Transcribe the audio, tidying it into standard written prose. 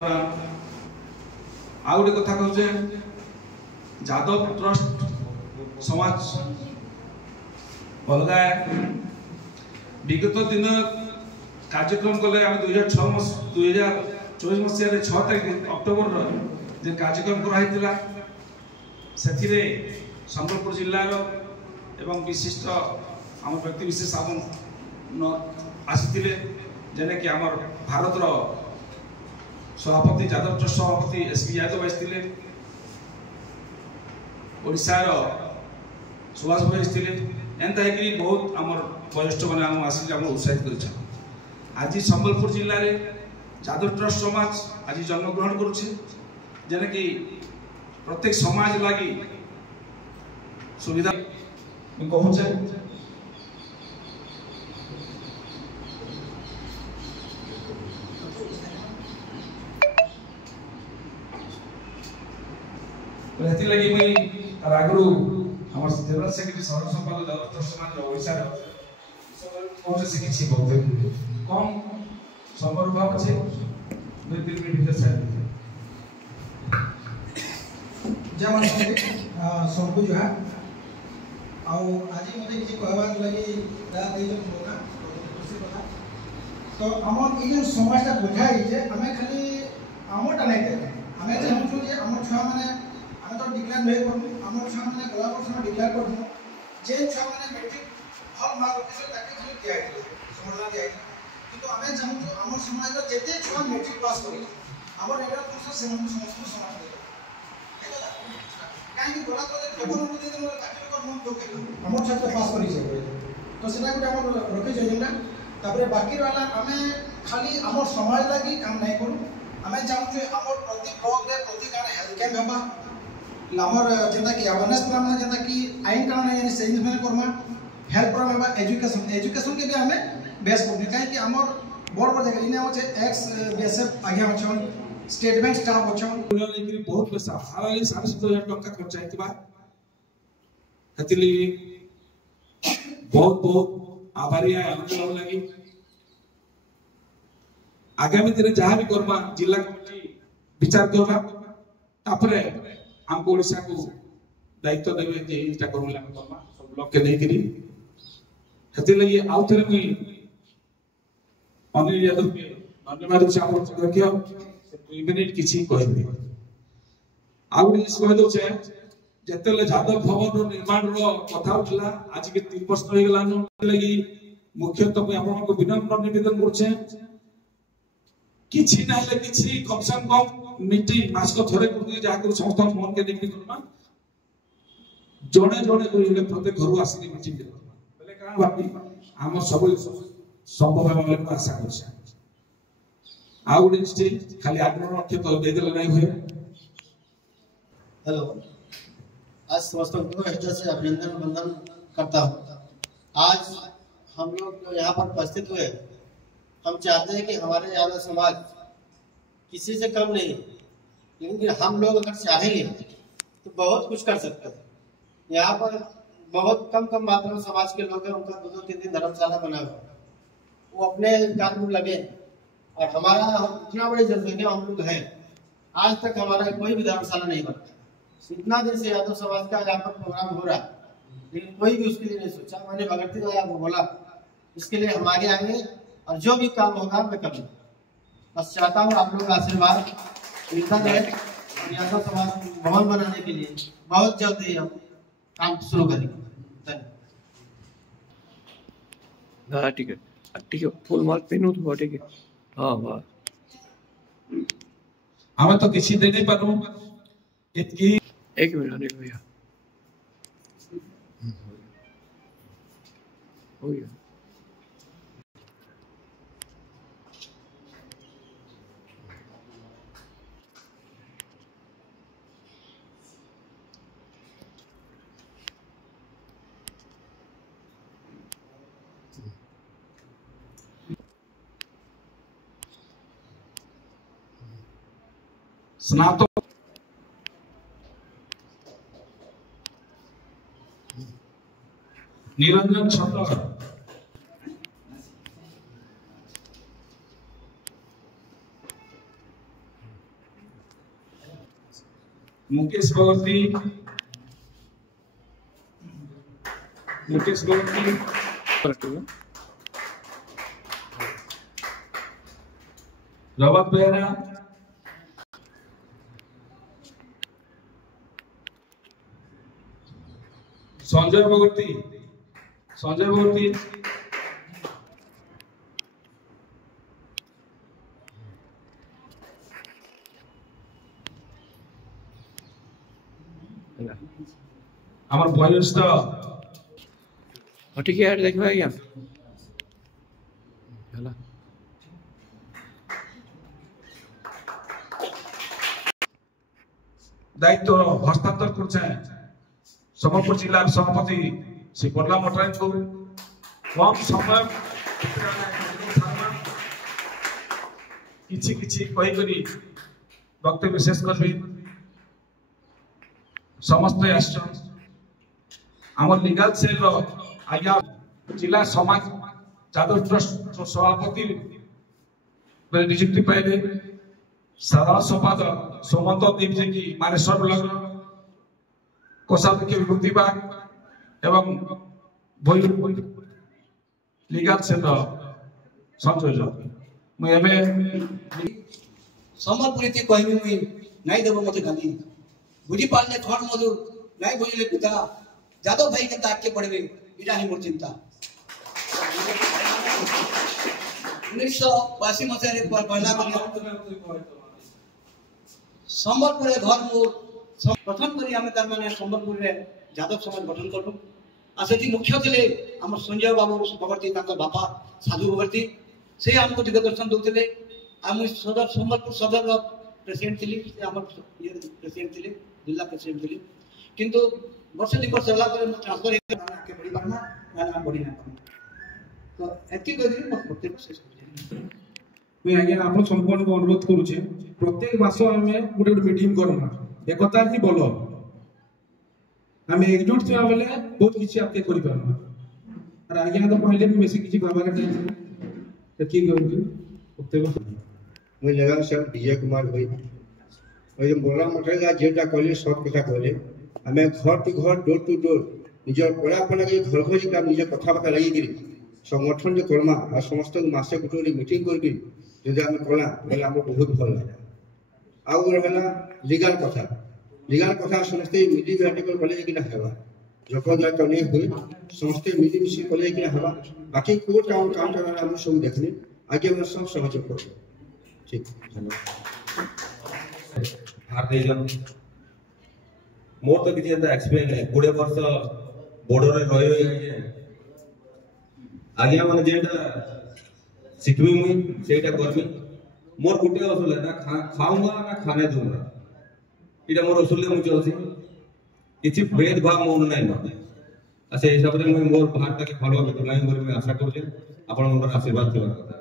आउ गोटे कथा कहूचे यादव ट्रस्ट समाज अलग विगत दिन कार्यक्रम कले आम 2024 मसीह 6 तारीख अक्टोबर जो कार्यक्रम कराइला से संबलपुर जिलार एवं विशिष्ट आम व्यक्ति विशेष आम आसी जेने कि आम भारत सभापति यादव ट्रस्ट सभापति एसपी यादव आसते ओडार सुभाष भाई आसते एंता है बहुत आमर वरिष्ठ मैंने आम आसिक उत्साहित कर आज संबलपुर जिले में यादव ट्रस्ट समाज आज जन्मग्रहण करुचे कि प्रत्येक समाज लगी सुविधा कहूचे लगी मुई आगु आम जनरल सेक्रेटरी सर्व संपादक यादव ट्रस्ट समाज ओडार से किसी बहुत कम समय भाव अच्छे 2-3 मिनट भीतर सारी सबको जो है आज मत किसी कहवाक लगी तो आम ये समाजटा बुझाई आम खाली आमटा नहीं आम चाहूँ जे आम छुआ मैंने आम तो डिक्लेयर नहीं करूँ आम छुआ मैंने गला वर्ष डिक्लेयर करूँ जे छुआ मैंने मेट्रिक भल मार्क रखी खाली दिखाई समाधान दिखाई किंतु आम चाहूँ आम समाज जिते छुआ मेट्रिक पास कर समस्त समान कहीं गला पेपर आम छात्र पास कर तो सीटा गोटे आम रखी एजेंडा तापर बाकी रहा आम खाली आम समाज लगी काम नहीं करूँ आम चाहूँ आम प्रति ब्लॉक प्रति गाँव हेल्थ कैंप होगा आमर जेनता कि अवेयरनेस प्रोग्राम जेनता कि आईन कानून है से मैंने करमा हेल्थ प्रोग्राम है एजुकेशन के भी आम बेस कर कहीं आमर बड़ बड़ जगह इन एक्स बीएसएफ आगे अच्छन स्टेट बैंक स्टाफ अच्छन बहुत पैसा 7,500 टका खर्च होता बहुत बहुत आभारी आनंद लगी आगामी दिन जहाँ भी करमा जिला कमिटी विचार करवा हमको ओडिशा को दायित्व देवे जे इटा करूला करमा सब लोग के देकरी हते लगी आउ थरे मुई अनिल यादव के धन्यवाद चाहू रखियो 2 मिनिट किछि कहबे आउ इस कह दो छे जेतेले यादव भवन रो निर्माण रो कथा उठला आज के 3 वर्ष हो गेला लगी मुख्यतः मैं आपन को विनम्र निवेदन करछे किछि नाले किछि कम से कम मीटिंग मास को थोड़े कर जा कर संस्था मन के देखि करना जड़े जड़े कोइले प्रत्येक घर आसी मीटिंग करना बोले का बाकी हम सब संभव है बोले आशा करछे आउ स्टेज खाली आग्रह रखे तो दे देले नहीं हुए हेलो आज समस्त को हृदय से अभिनंदन वंदन करता हूं आज हम लोग जो यहाँ पर उपस्थित हुए हम चाहते हैं कि हमारे यादव समाज किसी से कम नहीं लेकिन हम लोग अगर चाहेंगे तो बहुत कुछ कर सकते हैं। यहाँ पर बहुत कम मात्रा में समाज के लोग हैं उनका 2-3 दिन धर्मशाला बना हुआ वो अपने कार्य में लगे और हमारा इतना बड़ी जनसंख्या हम लोग हैं आज तक हमारा कोई भी धर्मशाला नहीं बनता इतना दिन से यादव समाज का यहाँ पर प्रोग्राम हो रहा लेकिन कोई भी उसके लिए नहीं सोचा मैंने भगवती को यहाँ बोला इसके लिए हम आगे आएंगे और जो भी काम होगा मैं करूँगा बस चाहता हूँ आप लोगों का आशीर्वाद मिलता रहे और यादव समाज भवन बनाने के लिए बहुत जल्द ही हम काम शुरू करेंगे धन्यवाद। ठीक है फुल मार्क पेनू तो ठीक है हाँ वाह हमें तो किसी दे नहीं पारू इतनी 1 मिनट अनिल भैया हो गया स्नातक निरंजन छत्र मुकेश बगर्ती रवत बेहरा, संजय बगर्ती আমার বয়োজ্যেষ্ঠ ठीक है यार देखो क्या चला दायित्व हस्तांतर करছে সম্বলপুর জেলার সভাপতি শ্রী বল্লা মটরাই को कम समय किछि किछि कहि करी वक्तव्य विशेष करबी समस्त आश्चर्य आमर लीगल सेल आज्ञा जिला समाज जादव ट्रस्ट सभापति नियुक्ति पाइले साधारण संपादक सोमंत देव जी की मानेश्वर ब्लॉक कोषाध्यक्ष विभूति बाग एवं लीगल सेल संयोजक मुझे सम्बलपुरी कहमी मुई नहीं देव मत गाली बुझी पारे खंड मजूर नहीं बुझले पिता जादव भाई के आगे पड़े इटा ही मोर चिंता 1982 मसीह पहला सम्बलपुर घर मोर प्रथम करी आम तार माने सम्बलपुर जादव समाज गठन करूँ आ से मुख्य थे आम संजय बाबू बगर्ती बापा साधु बगर्ती से आमको दिग्दर्शन दौते सदर सम्बलपुर सदर प्रेसिडेंट थी प्रेसिडेंट थी जिला प्रेसिडेंट थी किंतु वर्ष 2 वर्ष होला पर ट्रांसफर आके बढ़ी पारना ना बढ़ी ना तो एति करी मत प्रत्येक शेष मैं आगे आप संपूर्ण को अनुरोध करूचे प्रत्येक मास हमें गोटे मीटिंग करना एकता ही बोलो हम एकजुट थिया बेले बहुत किछि आपके करि पारना और आगे तो पहले भी बेसी किछि बाबा के टाइम तो की कहू प्रत्येक मैं लेगा सब विजय कुमार भाई ओय बोला मटेगा जेटा कहले सब कथा कहले हमें घर टू घर डोर टू डोर निजर पड़ा पड़ा के घर घर का निज कथा बता लगी कि संगठन जो कर्मा आ समस्त मासे कुटोरी मीटिंग करके जदि हम कला बेले हम बहुत भल लागे आउ रहला लीगल कथा समस्त मिली बैठ कर कले कि ना हेबा जको जात नहीं हुई समस्त मिली मिसी कले कि ना हेबा बाकी कोर्ट काम करना हम सब देखने आगे हम सब सहयोग कर ठीक धन्यवाद भारतीय जन मोर तो किसी एंता एक्सपीरियंस है 20 वर्ष बॉर्डर रे रही आगे माने जेटा सिखमी मुई सेटा करमी मोर गुटे असल है ना खाऊंगा ना खाने दूंगा इटा मोर असल मु चलसी किछि भेदभाव मन नै न आ से हिसाब रे मुई मोर भारत के फॉलो करतो नै मोर मैं आशा करू जे आपण मोर आशीर्वाद देबा କଥା